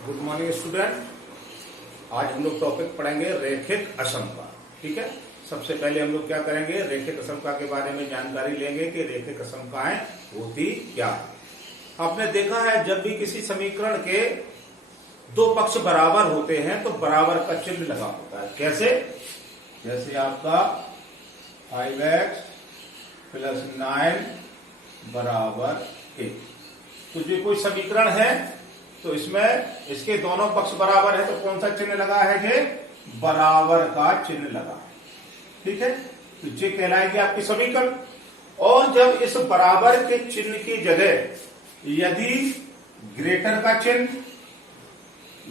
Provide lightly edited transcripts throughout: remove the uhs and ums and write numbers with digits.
Good morning student. आज हम लोग टॉपिक पढ़ेंगे रेखिक असमका। ठीक है, सबसे पहले हम लोग क्या करेंगे, रेखिक असमका के बारे में जानकारी लेंगे कि रेखिक असमकाएं होती क्या है। आपने देखा है जब भी किसी समीकरण के दो पक्ष बराबर होते हैं तो बराबर का चिन्ह लगा होता है। कैसे? जैसे आपका 5x + 9 बराबर 1। तो जो कोई समीकरण है तो इसमें इसके दोनों पक्ष बराबर है तो कौन सा चिन्ह लगा है? ये बराबर का चिन्ह लगा है। ठीक है, तो ये कहलाएगी आपकी समीकरण। और जब इस बराबर के चिन्ह की जगह यदि ग्रेटर का चिन्ह,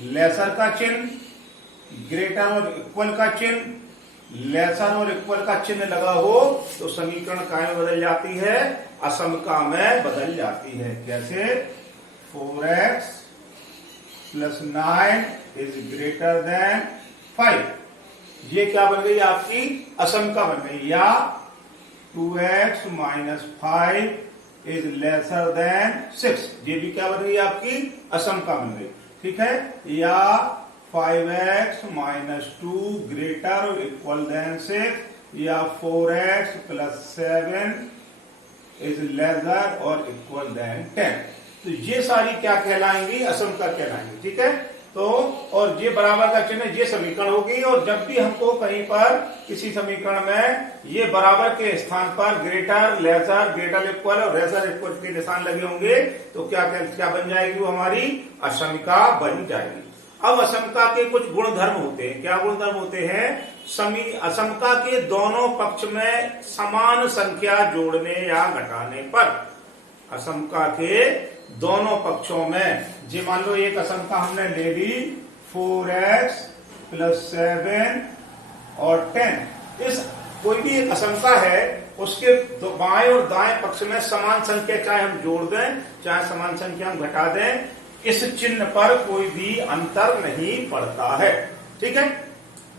लेसर का चिन्ह, ग्रेटर और इक्वल का चिन्ह, लेसर और इक्वल का चिन्ह लगा हो तो समीकरण काय में बदल जाती है? असमका में बदल जाती है। कैसे? 4x + 9 > 5। ये क्या बन गई? आपकी असमका बन गई। या 2x - 5 > 6। ये भी क्या बन गई? आपकी असमका बन गई। ठीक है, या 5x - 2 > 6 या 4x + 7 > 10। तो ये सारी क्या कहलाएंगी? असमका कहलाएंगी। ठीक है, तो और ये बराबर का चिन्ह ये समीकरण होगी। और जब भी हमको कहीं पर किसी समीकरण में ये बराबर के स्थान पर ग्रेटर, लेसर, ग्रेटर इक्वल और लेसर इक्वल के निशान लगे होंगे तो क्या बन जाएगी? वो हमारी असमका बन जाएगी। अब असमका के कुछ गुणधर्म होते हैं। क्या गुणधर्म होते हैं? असमका के दोनों पक्ष में समान संख्या जोड़ने या घटाने पर, असमका के दोनों पक्षों में, जी मान लो एक असमका हमने ले ली 4x + 7 और 10। इस कोई भी एक असमका है उसके बाएं और दाएं पक्ष में समान संख्या चाहे हम जोड़ दें चाहे समान संख्या हम घटा दें, इस चिन्ह पर कोई भी अंतर नहीं पड़ता है। ठीक है,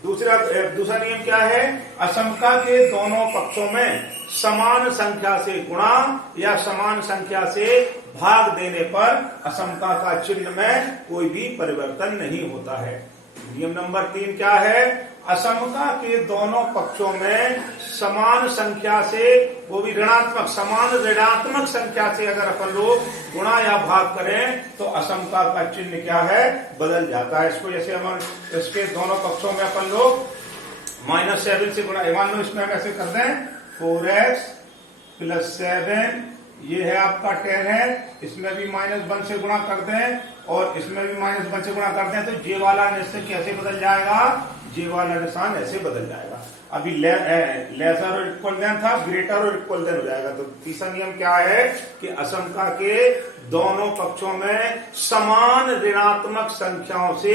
दूसरा नियम क्या है? असमका के दोनों पक्षों में समान संख्या से गुणा या समान संख्या से भाग देने पर असमका का चिन्ह में कोई भी परिवर्तन नहीं होता है। नियम नंबर 3 क्या है? असमका के दोनों पक्षों में समान संख्या से, वो भी ऋणात्मक, समान ऋणात्मक संख्या से अगर अपन लोग गुणा या भाग करें तो असमका का चिन्ह क्या है? बदल जाता है। इसको जैसे हम इसके दोनों पक्षों में अपन लोग -7 से गुणा, मान लो इसमें हम ऐसे कर दें 4x + 7, ये है आपका 10 है, इसमें भी -1 से गुणा कर दें और इसमें भी -1 से गुणा कर दें तो जे वाला निशान कैसे बदल जाएगा? जे वाला निशान ऐसे बदल जाएगा। अभी लेसर और इक्वल देन था, ग्रेटर और इक्वल देन हो जाएगा। तो तीसरा नियम क्या है कि असमका के दोनों पक्षों में समान ऋणात्मक संख्याओं से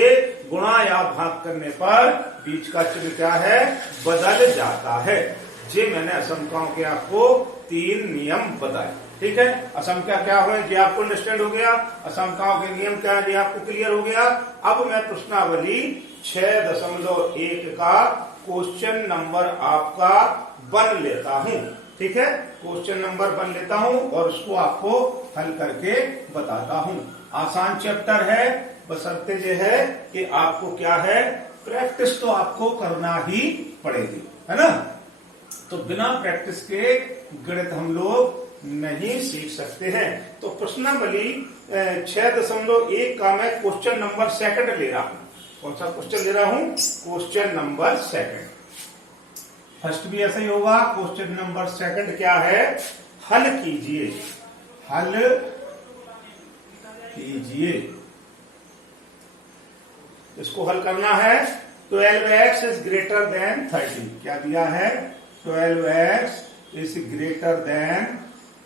गुणा या भाग करने पर बीच का चिन्ह क्या है? बदल जाता है। ये मैंने असमकाओं के आपको 3 नियम बताए। ठीक है, असमका क्या हो, ये आपको अंडरस्टैंड हो गया। असमकाओं के नियम क्या है, ये आपको क्लियर हो गया। अब मैं प्रश्नावली 6.1 का क्वेश्चन नंबर आपका बन लेता हूं। ठीक है, क्वेश्चन नंबर बन लेता हूं और उसको आपको हल करके बताता हूं। आसान चैप्टर है, बशर्ते ये है कि आपको क्या है, प्रैक्टिस तो आपको करना ही पड़ेगी, है ना। तो बिना प्रैक्टिस के गणित हम लोग नहीं सीख सकते हैं। तो प्रश्नावली 6.1 का मैं क्वेश्चन नंबर 2 ले रहा हूं। कौन सा क्वेश्चन ले रहा हूं? Question number 2। फर्स्ट भी ऐसा ही होगा। क्वेश्चन नंबर 2 क्या है? हल कीजिए, हल कीजिए। इसको हल करना है। 12x > 30। क्या दिया है? 12x >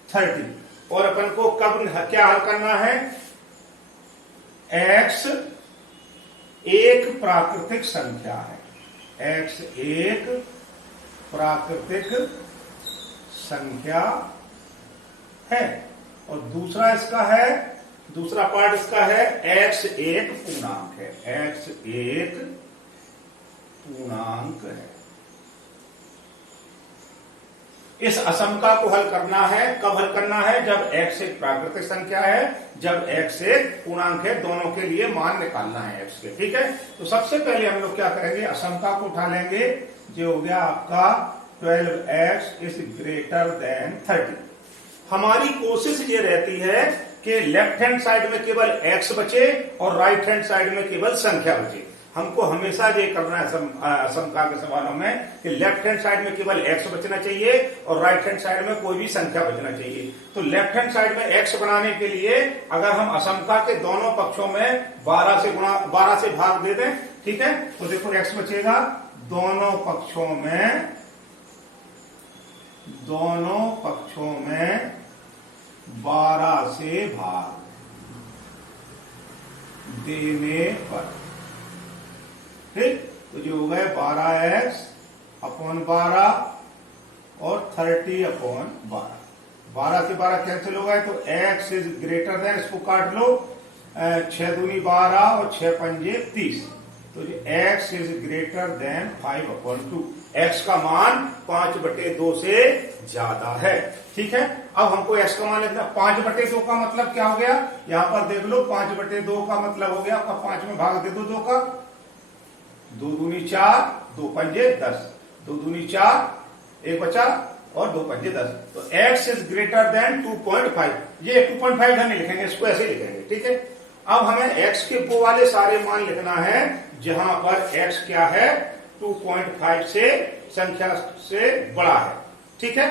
30। और अपन को कब क्या हल करना है? x एक प्राकृतिक संख्या है, x एक प्राकृतिक संख्या है। और दूसरा इसका है, दूसरा पार्ट इसका है x एक पूर्णांक है, x एक पूर्णांक है। इस असमता को हल करना है। कब हल करना है? जब x एक प्राकृतिक संख्या है, जब x एक पूर्णांक है, दोनों के लिए मान निकालना है x के। ठीक है, तो सबसे पहले हम लोग क्या करेंगे, असमता को उठा लेंगे। जो हो गया आपका 12x इज ग्रेटर देन 30। हमारी कोशिश ये रहती है कि लेफ्ट हैंड साइड में केवल x बचे और राइट हैंड साइड में केवल संख्या बचे। हमको हमेशा ये करना है असमता के सवालों में कि लेफ्ट हैंड साइड में केवल x बचना चाहिए और राइट हैंड साइड में कोई भी संख्या बचना चाहिए। तो लेफ्ट हैंड साइड में x बनाने के लिए अगर हम असमता के दोनों पक्षों में 12 से भाग दे दें, ठीक है, तो देखो x बचेगा दोनों पक्षों में 12 से भाग देने पर, ठीक, तो जो हो गए 12x अपॉन 12 और 30 अपॉन 12। 12 से 12 कैंसिल हो गए तो x इज ग्रेटर देन, इसको काट लो, 6 दूनी 12 और 6 पंजे 30, तो जो x is greater than 5 upon 2। x का मान 5/2 से ज्यादा है। ठीक है, अब हमको x का मान लिखना। 5/2 का मतलब क्या हो गया, यहां पर देख लो, 5/2 का मतलब हो गया आपका 5 में भाग दे दो 2 का, 2 दूनी 4, 2 पंजे 10, 2 दूनी 4, 1 बचा और 2 पंजे 10। तो x इज ग्रेटर देन 2.5। ये 2.5 नहीं लिखेंगे, इसको ऐसे ही लिखेंगे। ठीक है, अब हमें x के वो वाले सारे मान लिखना है जहां पर x क्या है, 2.5 से संख्या से बड़ा है। ठीक है,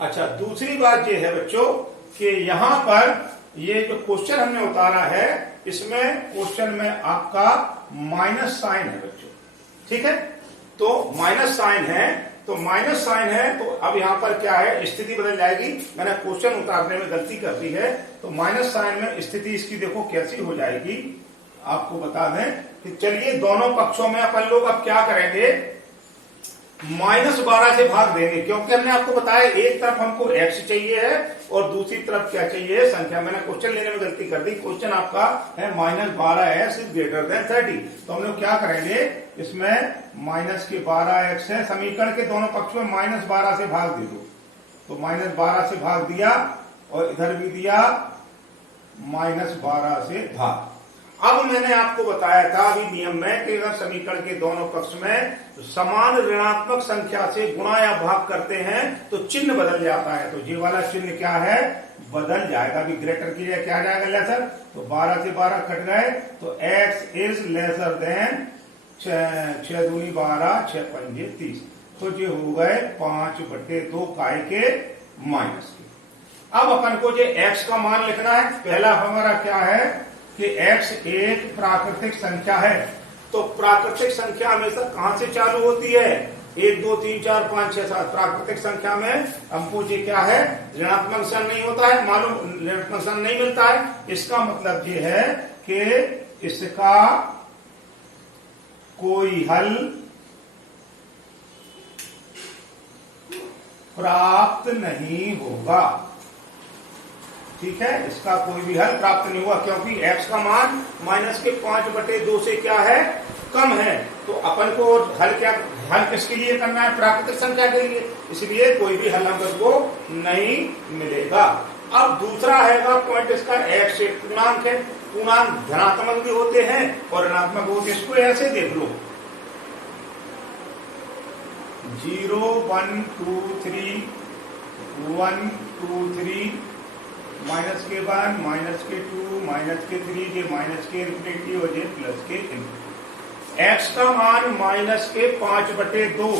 अच्छा, दूसरी बात ये है बच्चों कि यहां पर ये जो क्वेश्चन हमने उतारा है, इसमें क्वेश्चन में आपका माइनस साइन है बच्चों। ठीक है, तो माइनस साइन है, तो अब यहां पर क्या है, स्थिति बदल जाएगी। मैंने क्वेश्चन उतारने में गलती कर दी है, तो माइनस साइन में स्थिति इसकी देखो कैसी हो जाएगी, आपको बता दें कि चलिए दोनों पक्षों में अपन लोग अब क्या करेंगे, -12 से भाग देंगे, क्योंकि हमने आपको बताया एक तरफ हमको x चाहिए है और दूसरी तरफ क्या चाहिए, संख्या। मैंने क्वेश्चन लेने में गलती कर दी, क्वेश्चन आपका है -12x इज ग्रेटर देन 30। तो हम लोग क्या करेंगे, इसमें -12x है, समीकरण के दोनों पक्षों में -12 से भाग दे दो, तो -12 से भाग दिया और इधर भी दिया -12 से भाग। अब मैंने आपको बताया था अभी नियम में कि अगर समीकरण के दोनों पक्ष में समान ऋणात्मक संख्या से गुणा या भाग करते हैं तो चिन्ह बदल जाता है। तो ये वाला चिन्ह क्या है, बदल जाएगा। अभी ग्रेटर की जगह क्या आ जाएगा, लेसर, तो 12 से 12 कट गए, तो x इज लेसर देन 6 दूनी 12, 6 पंजे 30, तो ये हो गए 5/2 काय के माइनस के। अब अपन को जो x का मान लिखना है, पहला हमारा क्या है कि x एक प्राकृतिक संख्या है। तो प्राकृतिक संख्या हमेशा कहां से चालू होती है, 1 2 3 4 5 6 7। प्राकृतिक संख्या में हमको ये क्या है, ऋणात्मक सन नहीं होता है, मालूम, ऋणात्मक सन नहीं मिलता है। इसका मतलब ये है कि इसका कोई हल प्राप्त नहीं होगा। ठीक है, इसका कोई भी हल प्राप्त नहीं हुआ, क्योंकि x का मान -5/2 से क्या है, कम है। तो अपन को हल किसके लिए करना है, प्राकृतिक संख्या के लिए, इसलिए कोई भी हल हमको को नहीं मिलेगा। अब दूसरा है पॉइंट इसका, x एक पूर्णांक है, पूर्णांक धनात्मक भी होते हैं और ऋणात्मक होते हैं। इसको ऐसे देख लो, 0 1 2 3 1 2 3, माइनस के 1, माइनस के 2, माइनस के 3, ये माइनस के इंफिनिटी और ये प्लस के इंफिनिटी। x का मान -5/2,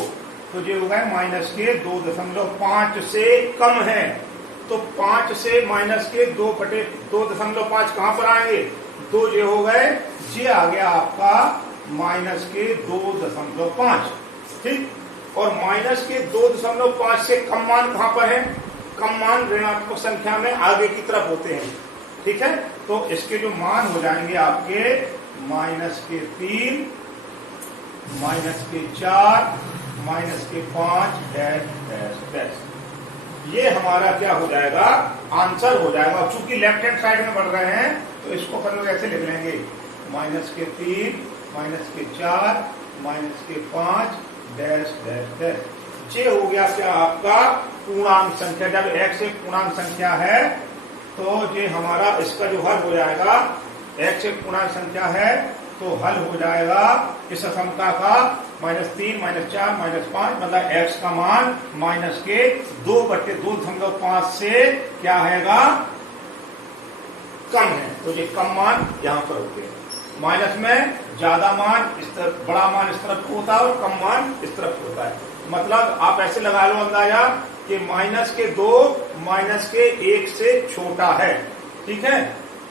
तो ये होगा -2.5 से कम है। तो 5 से -2/2.5 कहां पर आएंगे, 2 ये हो गए, ये आ गया आपका -2.5। ठीक, और -2.5 से कम मान कहां पर है, कम मान ऋणात्मक संख्या में आगे की तरफ होते हैं। ठीक है, तो इसके जो मान हो जाएंगे आपके -3, -4, -5 डैश डैश डैश। ये हमारा क्या हो जाएगा, आंसर हो जाएगा। चूंकि लेफ्ट हैंड साइड में बढ़ रहे हैं तो इसको अपन लोग ऐसे लिख लेंगे, -3, -4, -5 डैश डैश डैश। जे हो गया क्या आपका पूर्णांक संख्या। जब x एक पूर्णांक संख्या है तो ये हमारा इसका जो हल हो जाएगा, x एक पूर्णांक संख्या है तो हल हो जाएगा इस असमता का -3 -4 -5, मतलब x का मान माइनस के 2/2.5 से क्या हैगा, कम है। तो ये कम मान यहां पर होते हैं। माइनस में ज्यादा मान इस तरफ, बड़ा मान इस तरफ होता है और कम मान इस तरफ होता है। मतलब आप ऐसे लगा लो अंदाजा कि -2 -1 से छोटा है, ठीक है।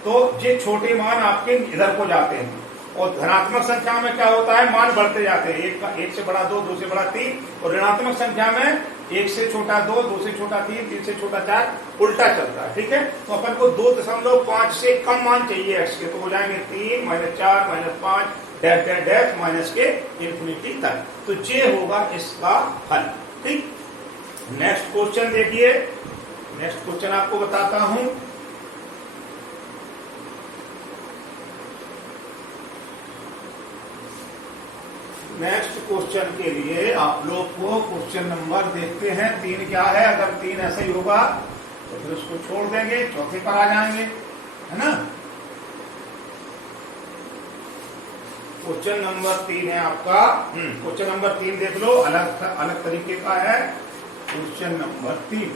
तो ये छोटे मान आपके इधर को जाते हैं और धनात्मक संख्या में क्या होता है, मान बढ़ते जाते हैं। एक से बड़ा 2, 2 से बड़ा 3, और ऋणात्मक संख्या में 1 से छोटा 2, 2 से छोटा 3, 3 से छोटा 4, उल्टा चलता है, ठीक है। तो अपन को 2.5 से कम मान चाहिए x के, तो हो जाएंगे 3 -4 -5 डैश डैश डैश माइनस के इंफिनिटी तक। तो ये होगा इसका हल, ठीक। नेक्स्ट क्वेश्चन देखिए। नेक्स्ट क्वेश्चन आपको बताता हूं। नेक्स्ट क्वेश्चन के लिए आप लोग को क्वेश्चन नंबर देखते हैं 3 क्या है। अगर 3 ऐसा ही होगा तो फिर उसको छोड़ देंगे, चौथे पर आ जाएंगे, है ना। क्वेश्चन नंबर 3 है आपका। क्वेश्चन नंबर 3 देख लो, अलग अलग तरीके का है। क्वेश्चन नंबर 3,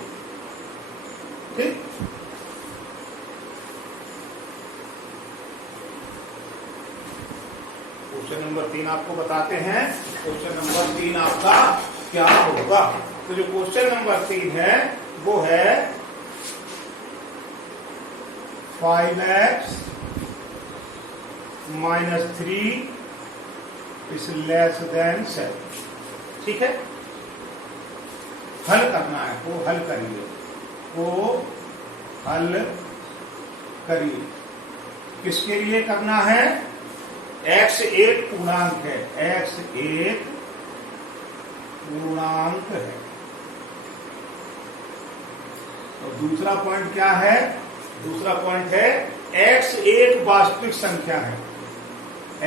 ठीक। क्वेश्चन नंबर 3 आपको बताते हैं। क्वेश्चन नंबर 3 आपका क्या होगा। तो जो क्वेश्चन नंबर 3 है वो है 5x - 3 is less than 7, ठीक है। हल करना है, वो हल करिए, वो हल करिए। किसके लिए करना है, x एक पूर्णांक है, x एक पूर्णांक है। और दूसरा पॉइंट क्या है, दूसरा पॉइंट है x एक वास्तविक संख्या है,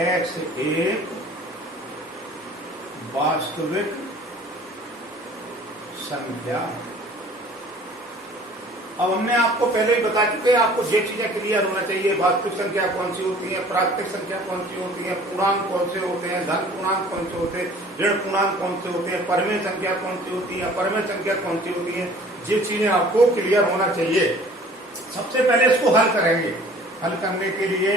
x एक वास्तविक संख्या है। अब हमने आपको पहले ही बता चुके हैं, आपको ये चीजें क्लियर होना चाहिए। वास्तविक संख्या कौन सी होती है, प्राकृतिक संख्या कौन सी होती है, पूर्णांक कौन से होते हैं, धन पूर्णांक कौन से होते हैं, ऋण पूर्णांक कौन से होते हैं, परमेय संख्या कौन सी होती है, अपरमेय संख्या कौन सी होती है, ये चीजें आपको क्लियर होना चाहिए। सबसे पहले इसको हल करेंगे। हल करने के लिए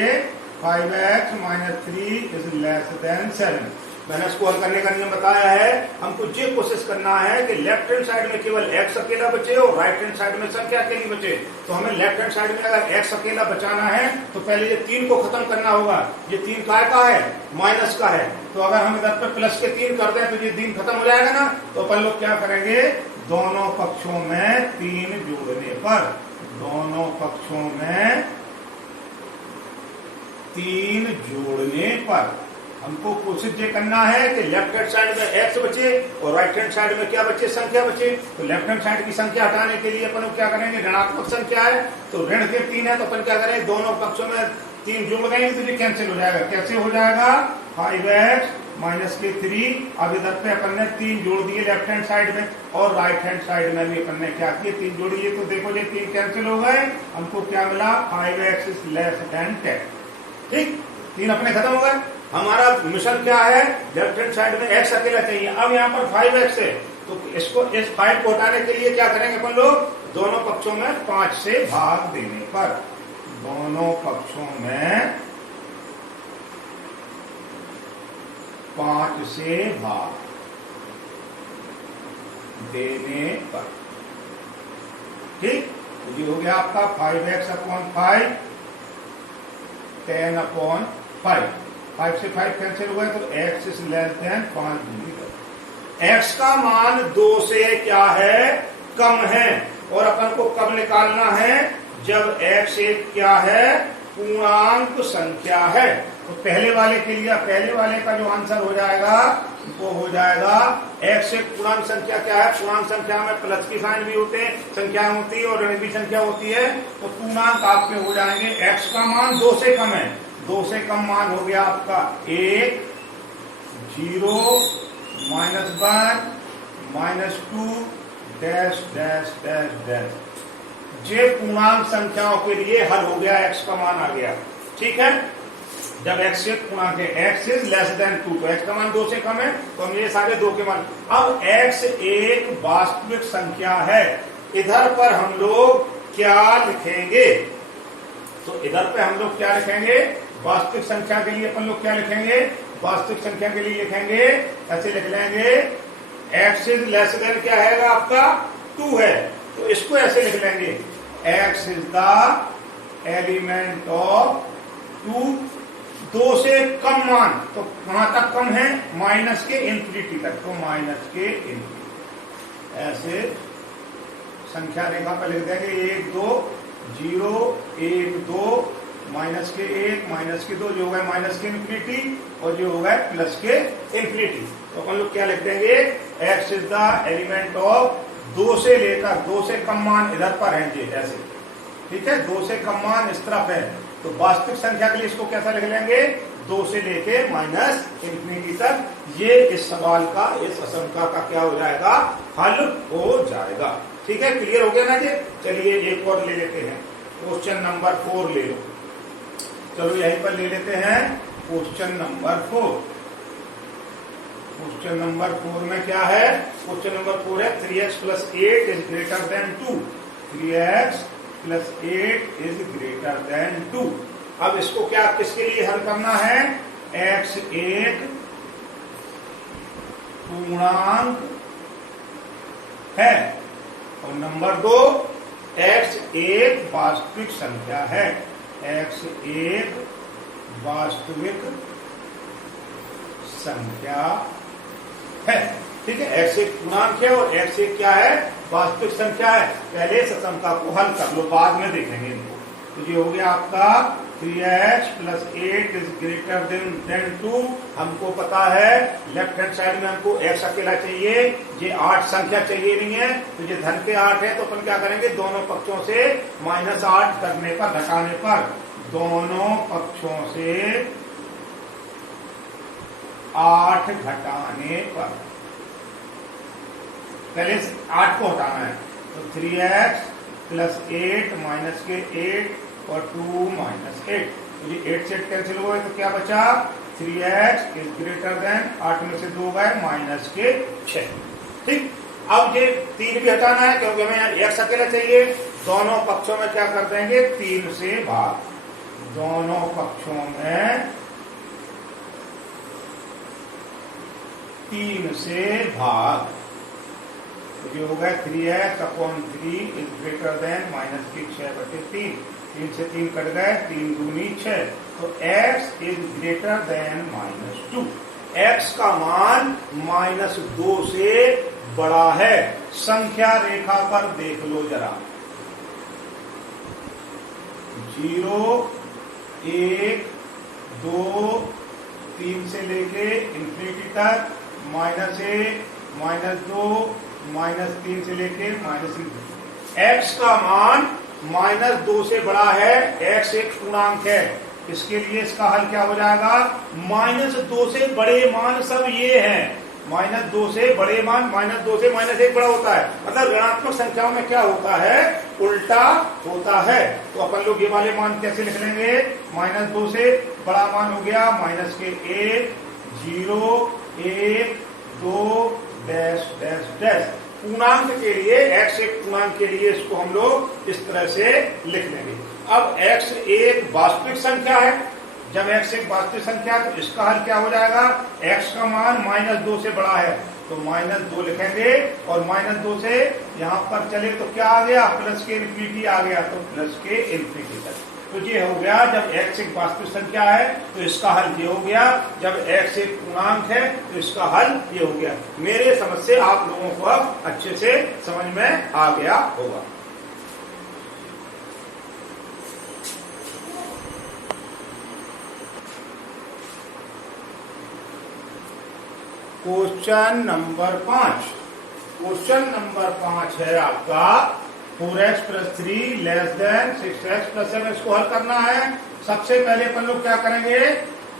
5x - 3 is less than 7, मैंने इसको हल करने का नियम बताया है। हमको ये कोशिश करना है कि लेफ्ट हैंड साइड में केवल x अकेला बचे और राइट हैंड साइड में संख्या अकेली बचे। तो हमें लेफ्ट हैंड साइड में अगर x अकेला बचाना है तो पहले ये 3 को खत्म करना होगा। ये 3 काय का है, माइनस का है। तो अगर हम इधर पे प्लस के 3 कर दें तो ये 3 खत्म हो जाएगा ना। तो अपन लोग क्या करेंगे, दोनों पक्षों में 3 जोड़ने पर, दोनों पक्षों में 3 जोड़ने पर हमको कोशिश ये करना है कि लेफ्ट हैंड साइड में x बचे और राइट हैंड साइड में क्या बचे, संख्या बचे। तो लेफ्ट हैंड साइड की संख्या हटाने के लिए अपन क्या करेंगे, ऋणात्मक संख्या है तो ऋण के 3 है तो अपन क्या करेंगे, दोनों पक्षों में 3 जोड़ देंगे तो ये कैंसिल हो जाएगा। कैसे हो जाएगा, 5x - 3। अब इधर पे अपन ने 3 जोड़ दिए लेफ्ट हैंड साइड में और राइट हैंड साइड में भी अपन ने क्या किए, 3 जोड़िए। तो देखो ये 3 कैंसिल हो गए, हमको क्या मिला, 5x is less than 10, ठीक। 3 अपने खत्म हो गए। हमारा मिशन क्या है, लेफ्ट हैंड साइड में x अकेला चाहिए। अब यहाँ पर 5x है तो इसको, इस 5 को हटाने के लिए क्या करेंगे अपन लोग, दोनों पक्षों में 5 से भाग देने पर, दोनों पक्षों में 5 से भाग देने पर, ठीक। ये हो गया आपका 5x/5 10/5। 5 से 5 कैंसिल हुआ है तो x is less than 5। x का मान 2 से क्या है, कम है। और अपन को कब निकालना है, जब x एक क्या है, पूर्णांक संख्या है। तो पहले वाले के लिए, पहले वाले का जो आंसर हो जाएगा वो हो जाएगा x एक पूर्णांक संख्या क्या है, पूर्णांक संख्या में प्लस की साइन भी होते हैं, संख्या होती है और ऋण की संख्या होती है। तो पूर्णांक आपके हो जाएंगे, x का मान 2 से कम है, 2 से कम मान हो गया आपका 1, 0, -1, -2 डैश डैश डैश डैश। ये पूर्णांक संख्याओं के लिए हल हो गया, x का मान आ गया। ठीक है, जब x एक पूर्णांक है, x इज लेस देन 2, तो x का मान 2 से कम है, तो हम ये सारे 2 के मान। अब x एक वास्तविक संख्या है, इधर पर हम लोग क्या लिखेंगे? तो इधर पे हम लोग क्या लिखेंगे? वास्तविक संख्या के लिए अपन लोग क्या लिखेंगे? वास्तविक संख्या के लिए लिखेंगे, ऐसे लिख लेंगे x इज लेस देन क्या है आपका? 2 है, तो इसको ऐसे लिख लेंगे x is the element of 2, 2 से कम मान, तो कहां तक कम है? माइनस के इंफिनिटी तक, तो माइनस के इंफिनिटी। ऐसे संख्या रेखा पर लिख देंगे 1 2 0 1 2 माइनस के 1 माइनस के 2, जो होगा माइनस के इंफिनिटी, और जो होगा प्लस के इंफिनिटी। तो अपन लोग क्या लिख देंगे? x is the element of 2 से लेकर 2 से कम मान इधर पर है जी, ऐसे। ठीक है, 2 से कम मान इस तरफ है, तो वास्तविक संख्या के लिए इसको कैसा लिख लेंगे? 2 से लेके माइनस इंफिनिटी तक। ये इस सवाल का, इस असंख्या का क्या हो जाएगा? हल हो जाएगा। ठीक है, क्लियर हो गया ना जी? चलिए एक और ले लेते हैं, क्वेश्चन नंबर 4 ले लो। चलो यहीं पर ले लेते हैं क्वेश्चन नंबर 4। क्वेश्चन नंबर 4 में क्या है? क्वेश्चन नंबर 4 है 3x + 8 is greater than 2। 3x + 8 is greater than 2। अब इसको क्या, किसके लिए हल करना है? x एक पूर्णांक है, और नंबर 2 x एक वास्तविक संख्या है। x एक वास्तविक संख्या है। ठीक है, x एक पूर्णांक है और x एक क्या है? वास्तविक संख्या है। पहले इस असंख्या को हल कर लो, बाद में देखेंगे इनको। तो ये हो गया आपका 3x + 8 इज ग्रेटर देन 2। हमको पता है लेफ्ट हैंड साइड में हमको x अकेला चाहिए, ये 8 संख्या चाहिए नहीं है, तो ये धन के 8 है, तो अपन क्या करेंगे? दोनों पक्षों से -8 करने पर, घटाने पर, दोनों पक्षों से 8 घटाने पर, पहले 8 को हटाना है, तो 3x + 8 माइनस के 8 और 2 - 8, तो ये 8 से 8 कैंसिल हो गए, तो क्या बचा? 3x इज ग्रेटर देन 8 में से 2 गए माइनस के 6। ठीक, अब ये 3 भी हटाना है, क्योंकि हमें x अकेला चाहिए। दोनों पक्षों में क्या कर देंगे? 3 से भाग, दोनों पक्षों में 3 से भाग, तो ये होगा 3x/3 इज ग्रेटर देन -6/3। 3 से 3 कट गए, 3 दूनी 6, तो x is greater than -2। x का मान -2 से बड़ा है। संख्या रेखा पर देख लो जरा, 0 1 2 3 से लेके इंफिनिटी तक, -1 -2 -3 से लेके -, x का मान -2 से बड़ा है। x एक पूर्णांक है, इसके लिए इसका हल क्या हो जाएगा? -2 से बड़े मान सब ये हैं। -2 से बड़े मान, -2 से -1 बड़ा होता है, मतलब ऋणात्मक संख्याओं में क्या होता है? उल्टा होता है। तो अपन लोग ये वाले मान कैसे लिख लेंगे? -2 से बड़ा मान हो गया -1 0 1 2 डैश डैश डैश। पूर्णांक के लिए, x एक पूर्णांक के लिए इसको हम लोग इस तरह से लिख लेंगे। अब x एक वास्तविक संख्या है, जब x एक वास्तविक संख्या है, तो इसका हल क्या हो जाएगा? x का मान -2 से बड़ा है, तो -2 लिखेंगे, और -2 से यहां पर चले तो क्या आ गया? प्लस के इंफिनिटी आ गया, तो प्लस के इंफिनिटी तक। तो ये हो गया, जब x एक वास्तविक संख्या है तो इसका हल ये हो गया, जब x एक पूर्णांक है तो इसका हल ये हो गया। मेरे समझ से आप लोगों को अब अच्छे से समझ में आ गया होगा। Question number 5। क्वेश्चन नंबर 5 है आपका 4x + 3 < 6x + 7। इसको हल करना है। सबसे पहले अपन लोग क्या करेंगे?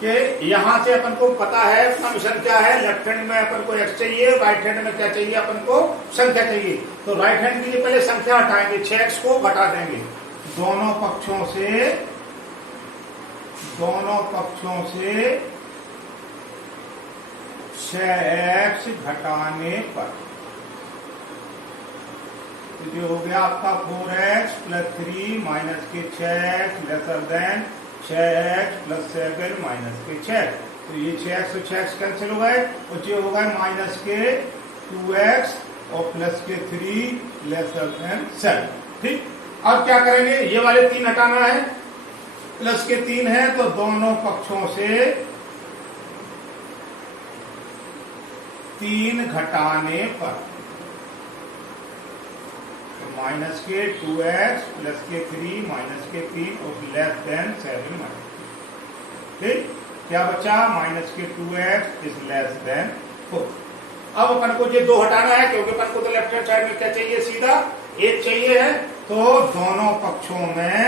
कि यहां से अपन को पता है फंक्शन क्या है, लेफ्ट हैंड में अपन को x चाहिए, राइट हैंड में क्या चाहिए, अपन को संख्या चाहिए। तो राइट हैंड के लिए पहले संख्या हटाएंगे, 6x को घटा देंगे। दोनों पक्षों से 6x घटाने पर तो जो हो गया आपका 4x प्लस 3 माइनस के 6x lesser than 6x plus 7 minus के 6। तो ये 6x और 6x कैंसिल हो गए और ये हो गए माइनस के 2x और प्लस के 3 लेसर देन 7। ठीक, अब क्या करेंगे, ये वाले 3 हटाना है, प्लस के 3 है तो दोनों पक्षों से 3 घटाने पर माइनस के 2x प्लस के 3 माइनस के 3 और लेस देन 7 माइनस। ठीक, क्या बचा, minus K 2x is less than 4। अब अपन को ये 2 हटाना है क्योंकि अपन को तो लेफ्ट हैंड साइड में क्या चाहिए, सीधा 1 चाहिए है। तो दोनों पक्षों में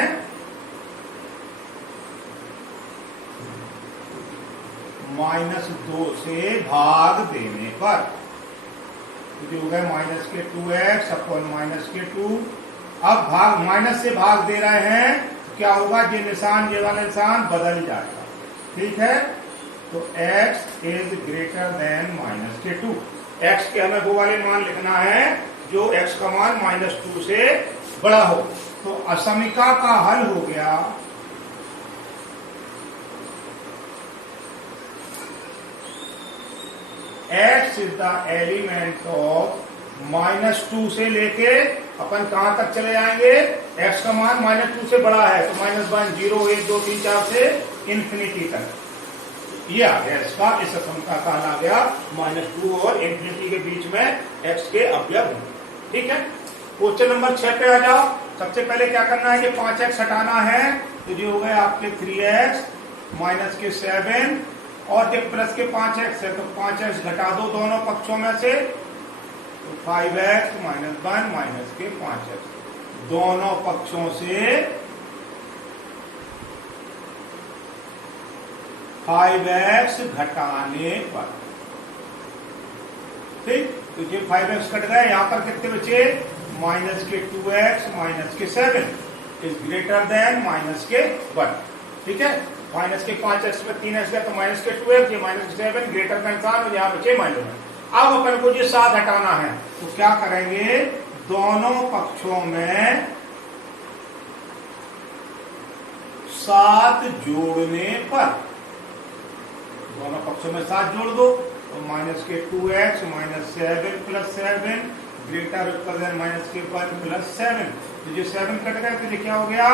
-2 से भाग देने पर जो हो गए minus K 2x upon minus के 2। अब भाग माइनस से भाग दे रहे हैं तो क्या होगा, ये निशान, ये वाला निशान बदल जाएगा। ठीक है, तो x is greater than minus के 2। x के हमें वो वाले मान लिखना है जो x का मान -2 से बड़ा हो। तो असमीका का हल हो गया x is the element of -2 से लेके अपन कहां तक चले जाएंगे, x का मान -2 से बड़ा है तो -1 0 1 2 3 4 से इन्फिनिटी तक। ये आ गया इसका, इस असमता का हल आ गया -2 और इन्फिनिटी के बीच में x के अवयव। ठीक है, क्वेश्चन नंबर 6 पे आ जाओ। सबसे पहले क्या करना है कि 5x हटाना है तो ये हो गए आपके 3x माइनस के 7 और जब प्लस के 5x है तो 5x घटा दो दोनों पक्षों में से, तो 5x माइनस 1 माइनस के 5x दोनों पक्षों से 5x घटाने पर। ठीक, तो ये 5x कट गए, यहां पर कितने बचे, माइनस के 2x माइनस के 7 is greater than minus K 1। ठीक है, माइनस के 5x में 3x गया तो माइनस के 2x, ये माइनस के 7 ग्रेटर देन साइन और यहाँ बचे -1। अब अपन को ये 7 हटाना है तो क्या करेंगे, दोनों पक्षों में 7 जोड़ने पर, दोनों पक्षों में 7 जोड़ दो तो minus K 2x minus 7 plus 7 greater equal than minus K 1 plus 7। तो जो 7 कट गए तो ये क्या हो गया,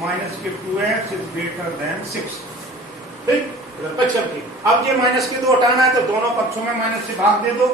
minus K 2x is greater than 6। ठीक, पक्ष की। अब ये माइनस के 2 हटाना है तो दोनों पक्षों में माइनस से भाग दे दो